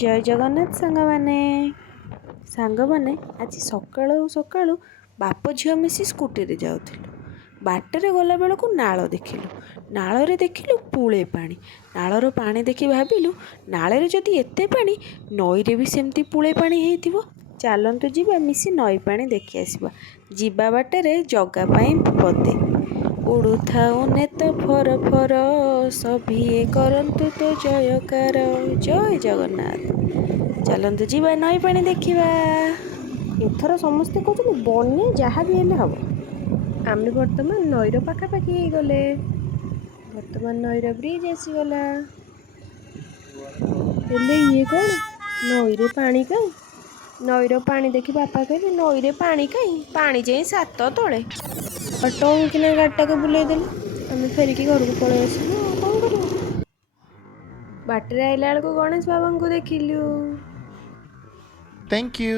ଜୟ ଜଗନ୍ନାଥ ସାଙ୍ଗମାନେ ଆଜି ସକାଳୁ ସକାଳୁ ବାପ ଝିଅ ମିଶି ସ୍କୁଟିରେ ଯାଉଥିଲୁ। ବାଟରେ ଗଲାବେଳକୁ ନାଳ ଦେଖିଲୁ। ନାଳରେ ଦେଖିଲୁ ପୁଳେ ପାଣି। ନାଳର ପାଣି ଦେଖି ଭାବିଲୁ ନାଳରେ ଯଦି ଏତେ ପାଣି ନଈରେ ବି ସେମିତି ପୁଳେ ପାଣି ହେଇଥିବ। ଚାଲନ୍ତୁ ଯିବା ମିଶି ନଈ ପାଣି ଦେଖି ଆସିବା। ଯିବା ବାଟରେ ଜଗା ପାଇଁ ପଦେ ଉଡ଼ୁଥାଉ ନେତ ଫର ଫର ସଭିଏ କରନ୍ତୁ ତ ଜୟକାର। ଜୟ ଜଗନ୍ନାଥ। ଚାଲନ୍ତୁ ଯିବା ନଈ ପାଣି ଦେଖିବା। ଏଥର ସମସ୍ତେ କହୁଛନ୍ତି ବନ୍ୟା ଯାହା ବି ହେଲେ ହବ। ଆମେ ବର୍ତ୍ତମାନ ନଈର ପାଖାପାଖି ହେଇଗଲେ। ବର୍ତ୍ତମାନ ନଈର ବ୍ରିଜ ଆସିଗଲା। ହେଲେ ଇଏ କ'ଣ? ନଈରେ ପାଣି କାଇଁ? ନଈର ପାଣି ଦେଖି ବାପା କହିଲେ ନଈରେ ପାଣି କାଇଁ? ପାଣି ଯାଇ ସାତ ତଳେ। ଟଙ୍କିନା ଗାଡ଼ିଟାକୁ ବୁଲେଇ ଦେଲେ। ଆମେ ଫେରିକି ଘରକୁ ପଳେଇ ଆସିଲୁ। ଆଉ କ'ଣ କରିବୁ? ବାଟରେ ଆଇଲା ବେଳକୁ ଗଣେଶ ବାବାଙ୍କୁ ଦେଖିଲୁ। Thank you.